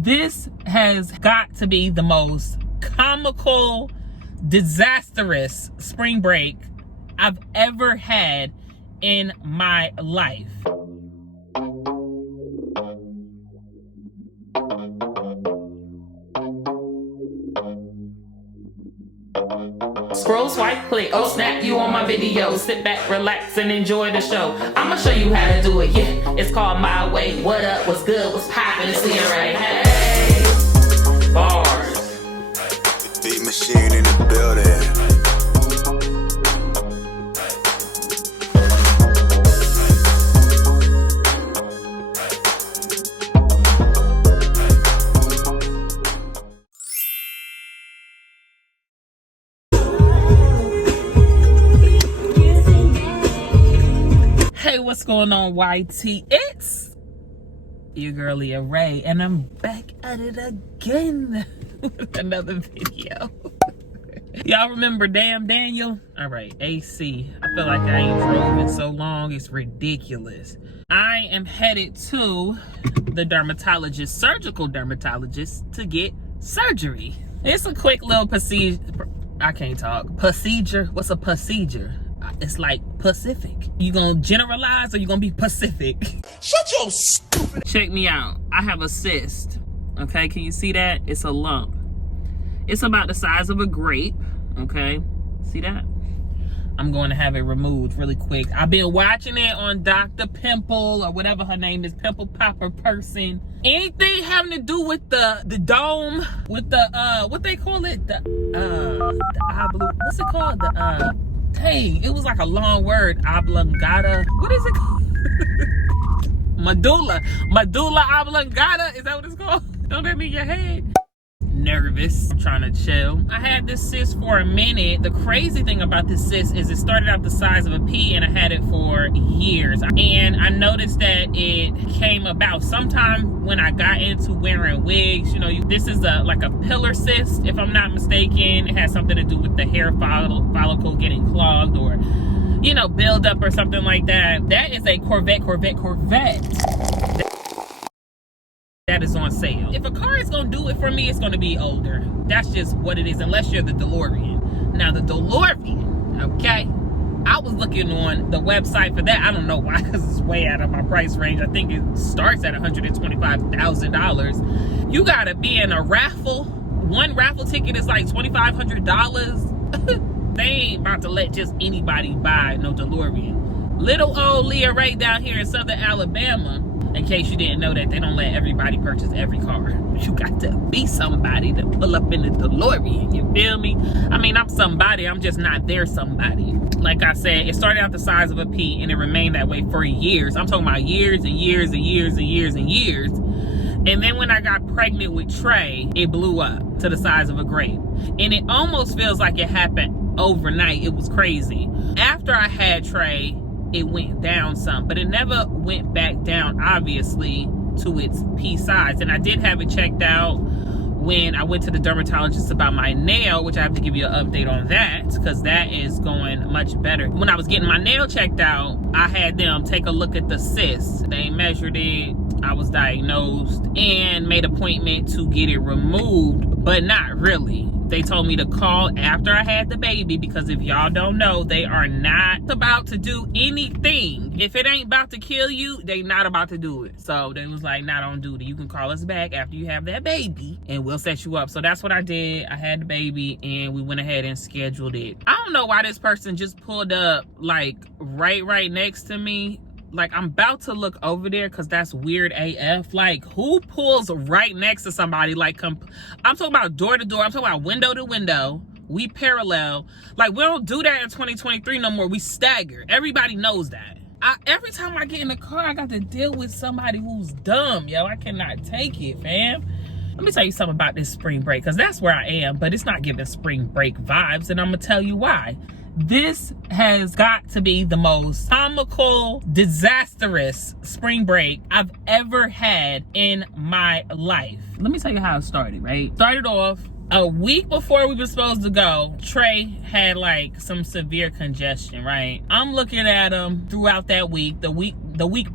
This has got to be the most comical, disastrous spring break I've ever had in my life. Scroll, swipe, click, oh snap, you on my video. Sit back, relax, and enjoy the show. I'ma show you how to do it, yeah. It's called My Way. What up, what's good, what's poppin', it's TheLeaRae. Hey, bars. Beat machine in the building. Hey, what's going on, YT? It's your girl TheLeaRae, and I'm back at it again with another video. Y'all remember Damn Daniel? All right, AC. I feel like I ain't drove in so long, it's ridiculous. I am headed to the dermatologist, surgical dermatologist, to get surgery. It's a quick little procedure. I can't talk. Procedure? What's a procedure? It's like Pacific. You gonna generalize or you gonna be Pacific? Shut your stupid. Check me out. I have a cyst. Okay, can you see that? It's a lump. It's about the size of a grape. Okay, see that? I'm going to have it removed really quick. I've been watching it on Dr. Pimple or whatever her name is, Pimple Popper person. Anything having to do with the dome, with the what they call it, the what's it called? Dang, it was like a long word. Oblongata. What is it called? Medulla oblongata. Is that what it's called? Don't let me in your head. Nervous. I'm trying to chill. I had this cyst for a minute. The crazy thing about this cyst is it started out the size of a pea and I had it for years. And I noticed that it came about sometime when I got into wearing wigs. You know, this is like a pillar cyst, if I'm not mistaken. It has something to do with the hair follicle getting clogged or, you know, build up or something like that. That is a Corvette. That is on sale. If a car is gonna do it for me, it's gonna be older. That's just what it is, unless you're the DeLorean. Now the DeLorean, okay, I was looking on the website for that. I don't know why, because it's way out of my price range. I think it starts at $125,000. You gotta be in a raffle. One raffle ticket is like $2,500. They ain't about to let just anybody buy no DeLorean. Little old TheLeaRae down here in Southern Alabama, in case you didn't know that, they don't let everybody purchase every car. You got to be somebody to pull up in the DeLorean, you feel me? I mean, I'm somebody, I'm just not their somebody. Like I said, it started out the size of a pea and it remained that way for years. I'm talking about years and years and years and years and years. And then when I got pregnant with Trey, it blew up to the size of a grape. And it almost feels like it happened overnight. It was crazy. After I had Trey, it went down some, but it never went back down, obviously, to its pea size. And I did have it checked out when I went to the dermatologist about my nail, which I have to give you an update on that, because that is going much better. When I was getting my nail checked out, I had them take a look at the cyst. They measured it, I was diagnosed, and made an appointment to get it removed, but not really. They told me to call after I had the baby, because if y'all don't know, they are not about to do anything. If it ain't about to kill you, they not about to do it. So they was like, not on duty. You can call us back after you have that baby and we'll set you up. So that's what I did. I had the baby and we went ahead and scheduled it. I don't know why this person just pulled up like right next to me. Like, I'm about to look over there because that's weird AF. Like, who pulls right next to somebody? Like, I'm talking about door to door. I'm talking about window to window. We parallel. Like, we don't do that in 2023 no more. We stagger. Everybody knows that. Every time I get in the car, I got to deal with somebody who's dumb, yo. I cannot take it, fam. Let me tell you something about this spring break, because that's where I am, but it's not giving spring break vibes, and I'm going to tell you why. This has got to be the most comical, disastrous spring break I've ever had in my life. Let me tell you how it started, right? Started off a week before we were supposed to go. Trey had like some severe congestion, right? I'm looking at him throughout that week, the week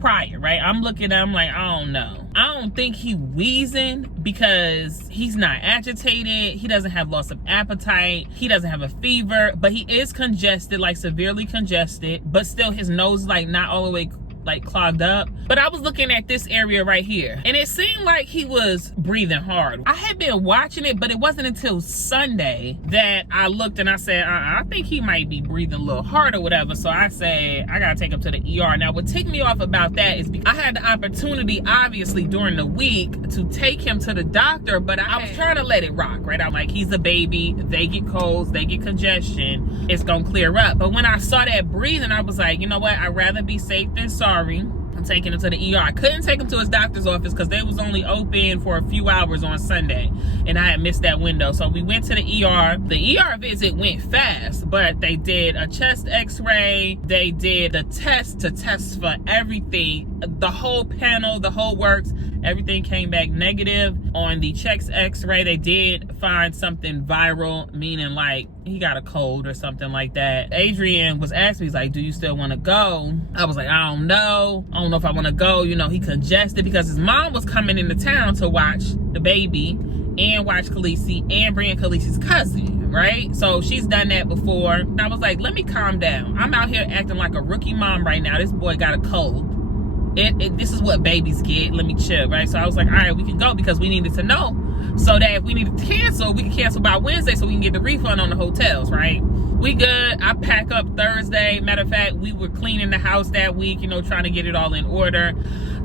prior, right? I'm looking at him like, I don't know. I don't think he wheezing because he's not agitated. He doesn't have loss of appetite. He doesn't have a fever, but he is congested, like severely congested, but still his nose like not all the way like clogged up. But I was looking at this area right here and it seemed like he was breathing hard. I had been watching it, but it wasn't until Sunday that I looked and I said, I think he might be breathing a little hard or whatever. So I said, I gotta take him to the ER. Now what ticked me off about that is because I had the opportunity, obviously during the week, to take him to the doctor, but I was trying to let it rock, right? I'm like, he's a baby, they get colds, they get congestion, it's gonna clear up. But when I saw that breathing, I was like, you know what? I'd rather be safe than sorry. I'm taking him to the ER. I couldn't take him to his doctor's office because they was only open for a few hours on Sunday and I had missed that window. So we went to the ER. The ER visit went fast, but they did a chest x-ray. They did the test to test for everything. The whole panel, the whole works. Everything came back negative. On the chest x-ray, they did find something viral, meaning like he got a cold or something like that. Adrian was asking me, he's like, do you still want to go? I was like, I don't know. I don't know if I want to go. You know, he congested because his mom was coming into town to watch the baby and watch Khaleesi and bring Khaleesi's cousin, right? So she's done that before. And I was like, let me calm down. I'm out here acting like a rookie mom right now. This boy got a cold. This is what babies get. Let me chill, right? So I was like, all right, we can go because we needed to know so that if we need to cancel, we can cancel by Wednesday so we can get the refund on the hotels, right? We good. I pack up Thursday. Matter of fact, we were cleaning the house that week, you know, trying to get it all in order.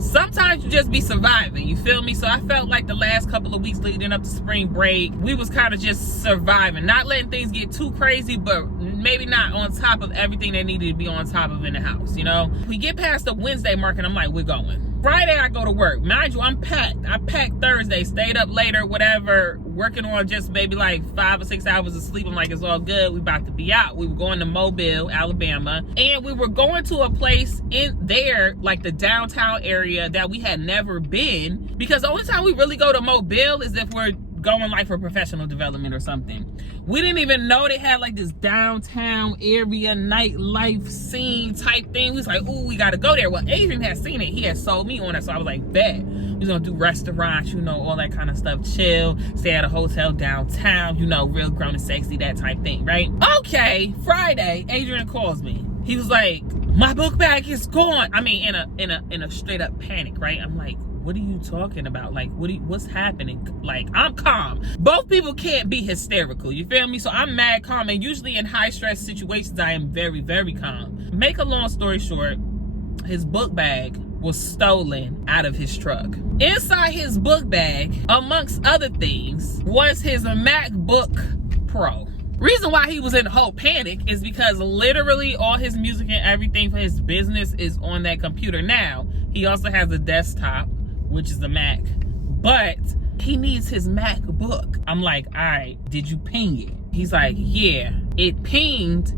Sometimes you just be surviving, you feel me? So I felt like the last couple of weeks leading up to spring break, we was kind of just surviving, not letting things get too crazy, but maybe not on top of everything that needed to be on top of in the house, you know? We get past the Wednesday mark and I'm like, we're going. Friday, I go to work. Mind you, I'm packed. I packed Thursday, stayed up later, whatever, working on just maybe like 5 or 6 hours of sleep. I'm like, it's all good. We about to be out. We were going to Mobile, Alabama, and we were going to a place in there, like the downtown area that we had never been, because the only time we really go to Mobile is if we're going like for professional development or something. We didn't even know they had like this downtown area nightlife scene type thing. We was like, ooh, we gotta go there. Well, Adrian had seen it. He had sold me on it. So I was like, bet. We was gonna do restaurants, you know, all that kind of stuff. Chill, stay at a hotel downtown, you know, real grown and sexy, that type thing, right? Okay, Friday, Adrian calls me. He was like, my book bag is gone. I mean, in a straight up panic, right? I'm like, what are you talking about? Like, what's happening? Like, I'm calm. Both people can't be hysterical, you feel me? So I'm mad calm, and usually in high stress situations, I am very, very calm. Make a long story short, his book bag was stolen out of his truck. Inside his book bag, amongst other things, was his MacBook Pro. Reason why he was in a whole panic is because literally all his music and everything for his business is on that computer. Now, he also has a desktop, which is the Mac, but he needs his MacBook. I'm like, all right, did you ping it? He's like, yeah, it pinged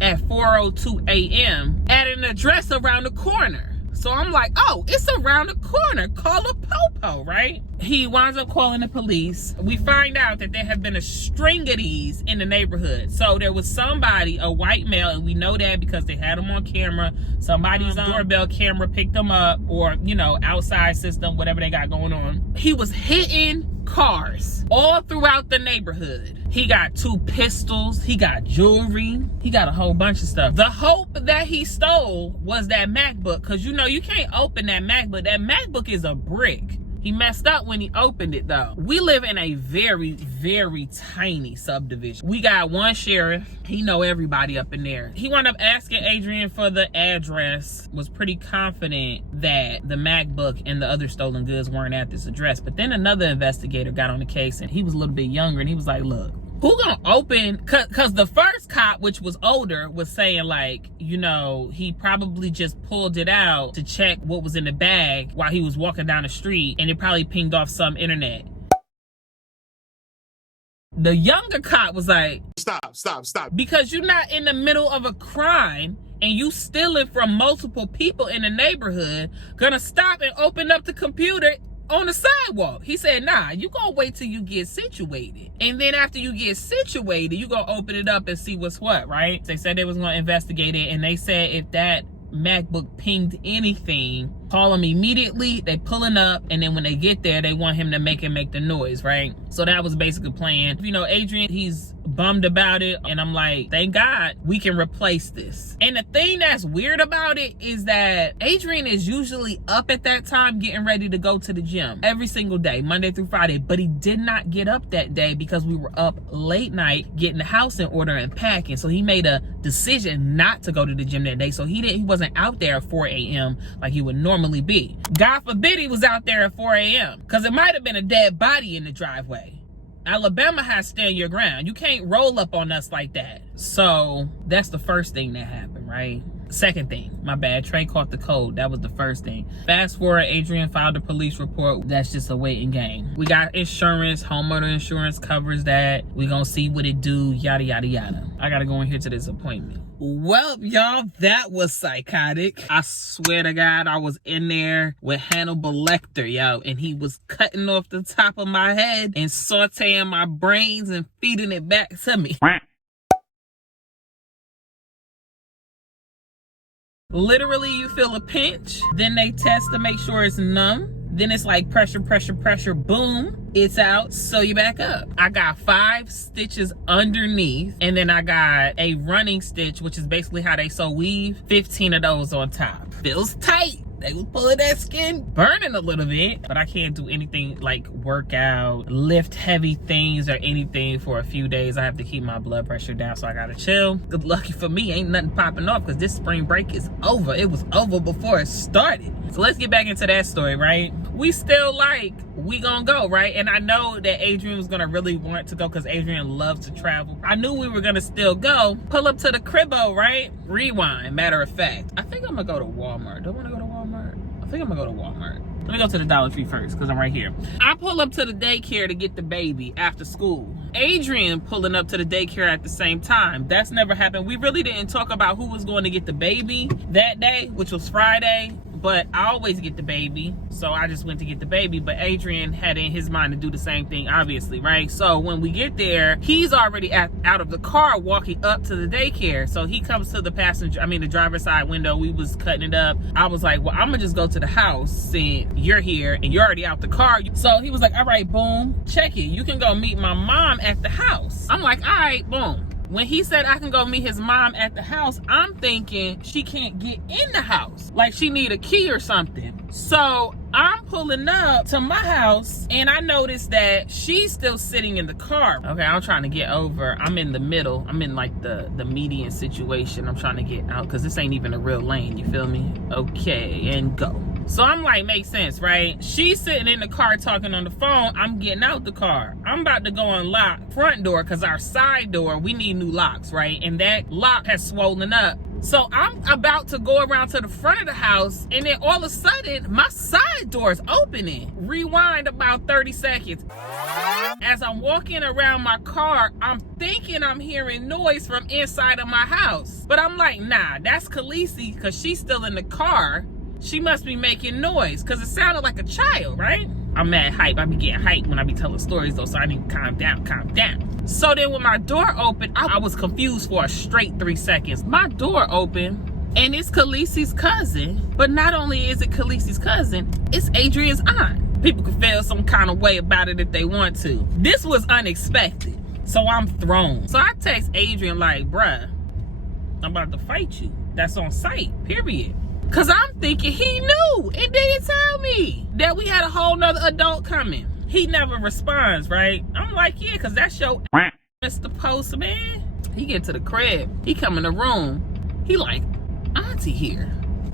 at 4:02 a.m. at an address around the corner. So I'm like, oh, it's around the corner. Call a popo, right? He winds up calling the police. We find out that there have been a string of these in the neighborhood. So there was somebody, a white male, and we know that because they had him on camera. Somebody's doorbell camera picked them up, or, you know, outside system, whatever they got going on. He was hitting cars all throughout the neighborhood. He got 2 pistols, he got jewelry, he got a whole bunch of stuff. The hope that he stole was that MacBook, because you know you can't open that MacBook. That MacBook is a brick. He messed up when he opened it though. We live in a very, very tiny subdivision. We got one sheriff. He know everybody up in there. He wound up asking Adrian for the address, was pretty confident that the MacBook and the other stolen goods weren't at this address. But then another investigator got on the case and he was a little bit younger and he was like, look, who gonna open, cause the first cop, which was older, was saying like, you know, he probably just pulled it out to check what was in the bag while he was walking down the street and it probably pinged off some internet. The younger cop was like, stop. Because you're not in the middle of a crime and you stealing from multiple people in the neighborhood, gonna stop and open up the computer on the sidewalk. He said, nah, you gonna wait till you get situated. And then after you get situated, you gonna open it up and see what's what, right? They said they was gonna investigate it, and they said if that MacBook pinged anything Call him immediately. They pulling up, and then when they get there, they want him to make the noise, right? So that was basically playing. You know, Adrian, he's bummed about it, and I'm like, thank God we can replace this. And the thing that's weird about it is that Adrian is usually up at that time getting ready to go to the gym every single day, Monday through Friday, but he did not get up that day because we were up late night getting the house in order and packing. So he made a decision not to go to the gym that day. So he wasn't out there at 4 a.m. like he would normally be. God forbid he was out there at 4 a.m. because it might have been a dead body in the driveway. Alabama has stand your ground. You can't roll up on us like that. So that's the first thing that happened, right? Second thing, my bad, Trey caught the cold. That was the first thing. Fast forward, Adrian filed a police report. That's just a waiting game. We got insurance, homeowner insurance covers that. We gonna see what it do, yada, yada, yada. I gotta go in here to this appointment. Well, y'all, that was psychotic. I swear to God, I was in there with Hannibal Lecter, yo, and he was cutting off the top of my head and sauteing my brains and feeding it back to me. Literally, you feel a pinch, then they test to make sure it's numb. Then it's like pressure, pressure, pressure, boom, it's out, sew you back up. I got 5 stitches underneath, and then I got a running stitch, which is basically how they sew weave, 15 of those on top. Feels tight. They was pulling that skin, burning a little bit, but I can't do anything like work out, lift heavy things or anything for a few days. I have to keep my blood pressure down, so I gotta chill. Good lucky for me, ain't nothing popping off because this spring break is over. It was over before it started. So let's get back into that story, right? We still we gonna go, right? And I know that Adrian was gonna really want to go because Adrian loves to travel. I knew we were gonna still go. Pull up to the cribbo, right? Rewind, matter of fact. I think I'm gonna go to Walmart. Do I wanna go to Walmart? I think I'm gonna go to Walmart. Let me go to the Dollar Tree first because I'm right here. I pull up to the daycare to get the baby after school. Adrian pulling up to the daycare at the same time. That's never happened. We really didn't talk about who was going to get the baby that day, which was Friday. But I always get the baby, so I just went to get the baby. But Adrian had in his mind to do the same thing, obviously, right? So when we get there, he's already out of the car walking up to the daycare. So he comes to the the driver's side window. We was cutting it up. I was like, well, I'm gonna just go to the house since you're here and you're already out the car. So he was like, all right, boom, check it. You can go meet my mom at the house. I'm like, all right, boom. When he said I can go meet his mom at the house, I'm thinking she can't get in the house. Like she need a key or something. So I'm pulling up to my house and I noticed that she's still sitting in the car. Okay, I'm trying to get over. I'm in the middle. I'm in like the median situation. I'm trying to get out because this ain't even a real lane. You feel me? Okay, and go. So I'm like, makes sense, right? She's sitting in the car talking on the phone. I'm getting out the car. I'm about to go unlock front door because our side door, we need new locks, right? And that lock has swollen up. So I'm about to go around to the front of the house and then all of a sudden my side door is opening. Rewind about 30 seconds. As I'm walking around my car, I'm thinking I'm hearing noise from inside of my house. But I'm like, nah, that's Khaleesi because she's still in the car. She must be making noise because it sounded like a child, right? I'm mad hype. I be getting hype when I be telling stories though, so I need to calm down. So then when my door opened, I was confused for a straight 3 seconds. My door opened and it's Khaleesi's cousin. But not only is it Khaleesi's cousin, it's Adrian's aunt. People can feel some kind of way about it if they want to. This was unexpected. So I'm thrown. So I text Adrian like, bruh, I'm about to fight you. That's on sight, period. Cause I'm thinking he knew and didn't tell me that we had a whole nother adult coming. He never responds, right? I'm like, yeah, cause that's your Mr. Postman. He get to the crib, he come in the room. He like, auntie here.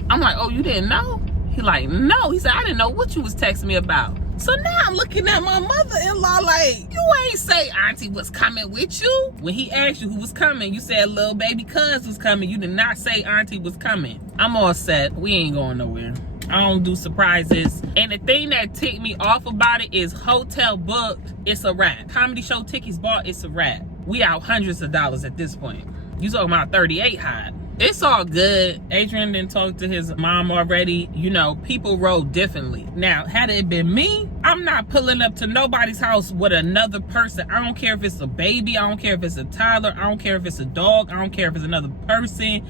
I'm like, oh, you didn't know? He like, no. He said, I didn't know what you was texting me about. So now I'm looking at my mother-in-law like, you ain't say auntie was coming with you. When he asked you who was coming, you said little baby cuz was coming. You did not say auntie was coming. I'm all set. We ain't going nowhere. I don't do surprises. And the thing that ticked me off about it is hotel booked, it's a wrap. Comedy show tickets bought, it's a wrap. We out hundreds of dollars at this point. You talking about 38 hot. It's all good. Adrian didn't talk to his mom already. You know, people roll differently. Now, had it been me, I'm not pulling up to nobody's house with another person. I don't care if it's a baby. I don't care if it's a toddler. I don't care if it's a dog. I don't care if it's another person,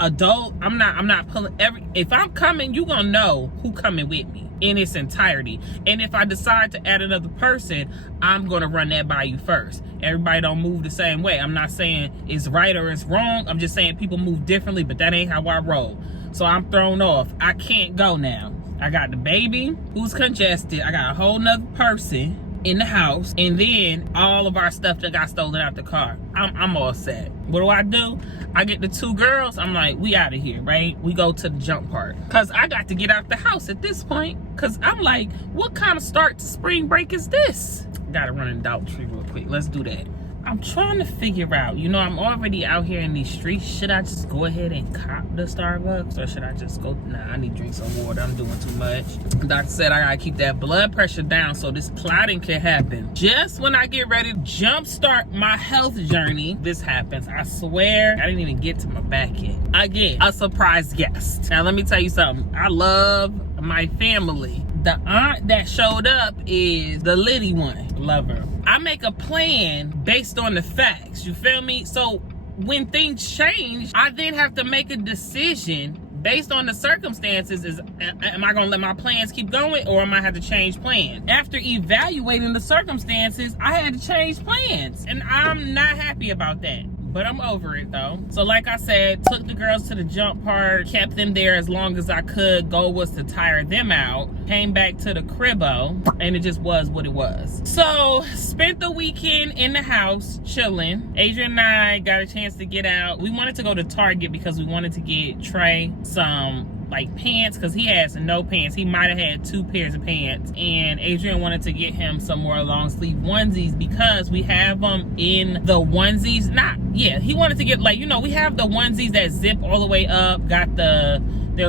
adult. I'm not pulling if I'm coming, you gonna know who coming with me in its entirety. And if I decide to add another person, I'm gonna run that by you first. Everybody don't move the same way. I'm not saying it's right or it's wrong. I'm just saying people move differently, but that ain't how I roll. So I'm thrown off. I can't go now. I got the baby who's congested. I got a whole nother person in the house, and then all of our stuff that got stolen out the car. I'm all set. What do? I get the 2 girls. I'm like, we out of here, right? We go to the jump park. Because I got to get out the house at this point. Because I'm like, what kind of start to spring break is this? Gotta run in Dollar Tree real quick. Let's do that. I'm trying to figure out, you know, I'm already out here in these streets. Should I just go ahead and cop the Starbucks, or should I just go? Nah, I need to drink some water. I'm doing too much. The doctor said I gotta keep that blood pressure down so this clotting can happen. Just when I get ready to jumpstart my health journey, this happens. I swear, I didn't even get to my back yet. Again, a surprise guest. Now, let me tell you something. I love my family. The aunt that showed up is the litty one. Love her. I make a plan based on the facts. You feel me? So when things change, I then have to make a decision based on the circumstances. Am I gonna let my plans keep going, or am I have to change plans? After evaluating the circumstances, I had to change plans, and I'm not happy about that. But I'm over it though. So like I said, took the girls to the jump park, kept them there as long as I could. Goal was to tire them out. Came back to the cribbo, and it just was what it was. So spent the weekend in the house chilling. Adrian and I got a chance to get out. We wanted to go to Target because we wanted to get Trey some like pants, because he has no pants. He might have had 2 pairs of pants, and Adrian wanted to get him some more long sleeve onesies because we have them in the onesies. He wanted to get, like, you know, we have the onesies that zip all the way up, got their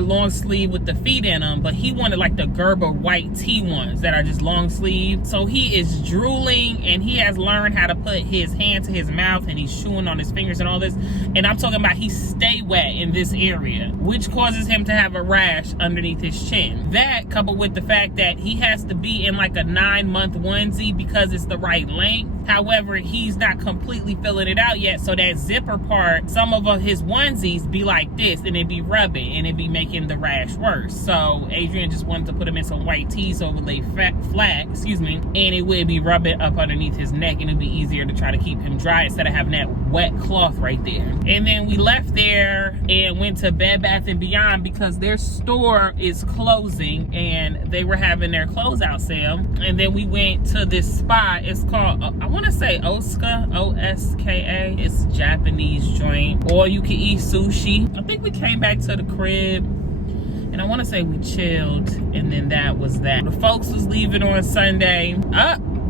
long sleeve with the feet in them, but he wanted like the Gerber white tee ones that are just long sleeve. So he is drooling, and he has learned how to put his hand to his mouth, and he's chewing on his fingers and all this. And I'm talking about he stay wet in this area, which causes him to have a rash underneath his chin. That, coupled with the fact that he has to be in like a 9-month onesie because it's the right length. However, he's not completely filling it out yet, so that zipper part, some of his onesies be like this, and it be rubbing, and it be making the rash worse. So Adrian just wanted to put him in some white tees so it would lay flat, and it would be rubbing up underneath his neck, and it'd be easier to try to keep him dry instead of having that wet cloth right there. And then we left there and went to Bed Bath & Beyond because their store is closing, and they were having their closeout sale. And then we went to this spot. It's called, I want to say Oska, O-S-K-A. It's a Japanese joint. Or you can eat sushi. I think we came back to the crib, and I want to say we chilled, and then that was that. The folks was leaving on Sunday.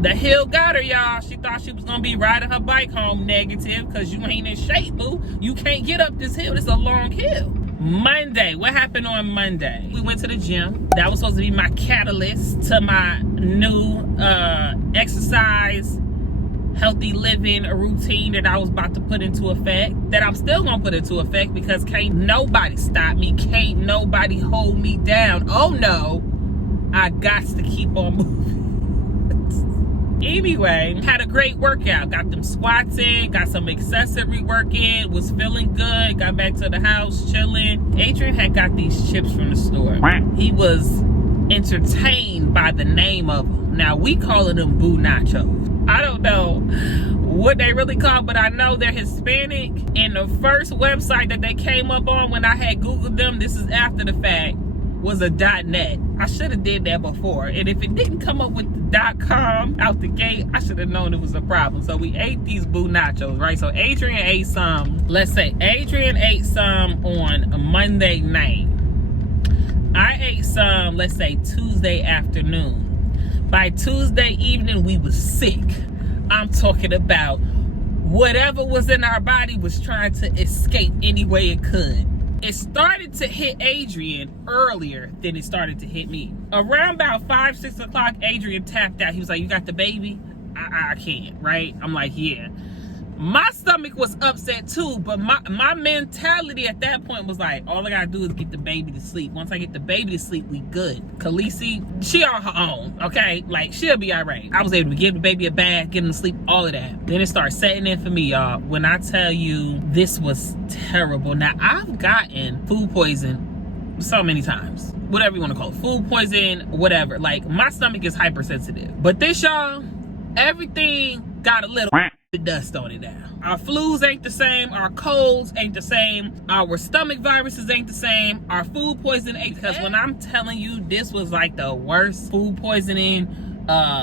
The hill got her, y'all. She thought she was gonna be riding her bike home negative because you ain't in shape, boo. You can't get up this hill. It's a long hill. Monday, what happened on Monday? We went to the gym. That was supposed to be my catalyst to my new exercise, healthy living routine that I was about to put into effect, that I'm still gonna put into effect because can't nobody stop me, can't nobody hold me down. Oh no, I got to keep on moving. Anyway, had a great workout. Got them squats in, got some accessory work in, was feeling good, got back to the house, chilling. Adrian had got these chips from the store. He was entertained by the name of them. Now, we calling them Boo Nachos. I don't know what they really call, but I know they're Hispanic. And the first website that they came up on when I had Googled them, this is after the fact, was a .net. I should have did that before. And if it didn't come up with the .com out the gate, I should have known it was a problem. So we ate these Boo Nachos, right? So Adrian ate some, let's say Adrian ate some on a Monday night. I ate some, let's say Tuesday afternoon. By Tuesday evening, we was sick. I'm talking about whatever was in our body was trying to escape any way it could. It started to hit Adrian earlier than it started to hit me. Around about 5, 6 o'clock, Adrian tapped out. He was like, you got the baby? I can't, right? I'm like, yeah. My stomach was upset too, but my mentality at that point was like, all I gotta do is get the baby to sleep. Once I get the baby to sleep, we good. Khaleesi, she on her own, okay? Like, she'll be all right. I was able to give the baby a bath, get him to sleep, all of that. Then it started setting in for me, y'all. When I tell you this was terrible. Now, I've gotten food poison so many times. Whatever you want to call it. Food poison, whatever. Like, my stomach is hypersensitive. But this, y'all, everything got a little dust on it now. Our flus ain't the same. Our colds ain't the same. Our stomach viruses ain't the same. Our food poison ain't, because when I'm telling you, this was like the worst food poisoning,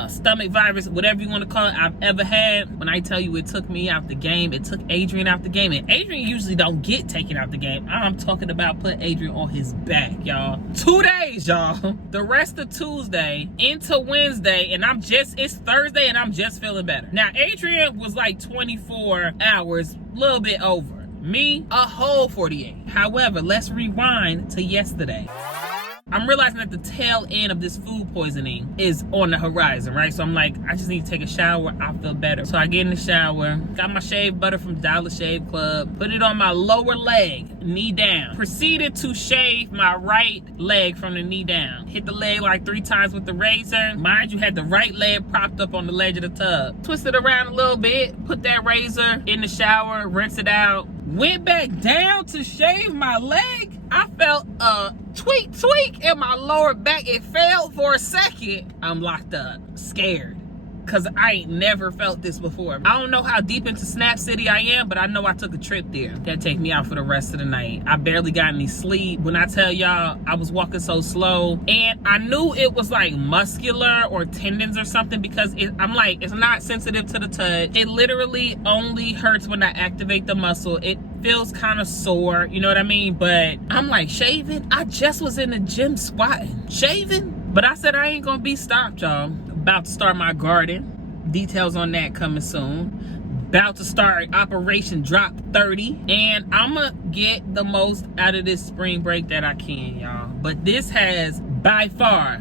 stomach virus, whatever you want to call it, I've ever had. When I tell you it took me out the game, it took Adrian out the game. And Adrian usually don't get taken out the game. I'm talking about put Adrian on his back, y'all. 2 days, y'all. The rest of Tuesday into Wednesday, and it's Thursday and I'm just feeling better. Now, Adrian was like 24 hours, a little bit over. Me, a whole 48. However, let's rewind to yesterday. I'm realizing that the tail end of this food poisoning is on the horizon, right? So I'm like, I just need to take a shower. I feel better. So I get in the shower, got my shave butter from Dollar Shave Club, put it on my lower leg, knee down. Proceeded to shave my right leg from the knee down. Hit the leg like 3 times with the razor. Mind you, had the right leg propped up on the ledge of the tub. Twisted around a little bit, put that razor in the shower, rinse it out. Went back down to shave my leg. I felt a tweak in my lower back. It fell for a second. I'm locked up, scared, because I ain't never felt this before. I don't know how deep into Snap City I am, but I know I took a trip there. That take me out for the rest of the night. I barely got any sleep. When I tell y'all, I was walking so slow, and I knew it was like muscular or tendons or something, because I'm like, it's not sensitive to the touch. It literally only hurts when I activate the muscle. It feels kind of sore, you know what I mean? But I'm like, shaving? I just was in the gym squatting. Shaving? But I said I ain't gonna be stopped, y'all. About to start my garden. Details on that coming soon. About to start Operation Drop 30. And I'ma get the most out of this spring break that I can, y'all. But this has by far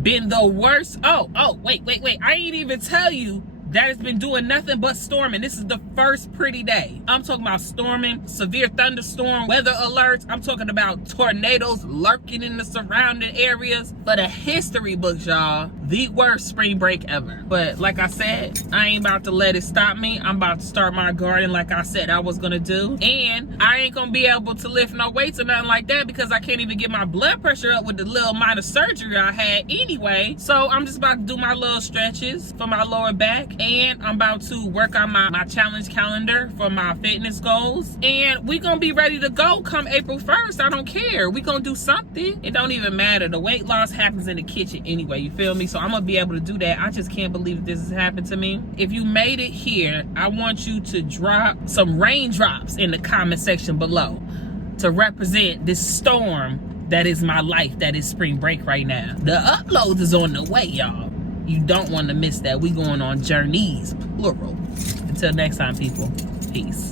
been the worst. Oh, wait. I ain't even tell you that it's been doing nothing but storming. This is the first pretty day. I'm talking about storming, severe thunderstorm, weather alerts. I'm talking about tornadoes lurking in the surrounding areas. For the history books, y'all, the worst spring break ever. But like I said, I ain't about to let it stop me. I'm about to start my garden like I said I was gonna do. And I ain't gonna be able to lift no weights or nothing like that, because I can't even get my blood pressure up with the little minor surgery I had anyway. So I'm just about to do my little stretches for my lower back. And I'm about to work on my challenge calendar for my fitness goals. And we gonna be ready to go come April 1st. I don't care. We gonna do something. It don't even matter. The weight loss happens in the kitchen anyway, you feel me? So I'm gonna be able to do that. I just can't believe that this has happened to me. If you made it here, I want you to drop some raindrops in the comment section below to represent this storm that is my life, that is spring break right now. The upload is on the way, y'all. You don't want to miss that. We going on journeys, plural. Until next time, people. Peace.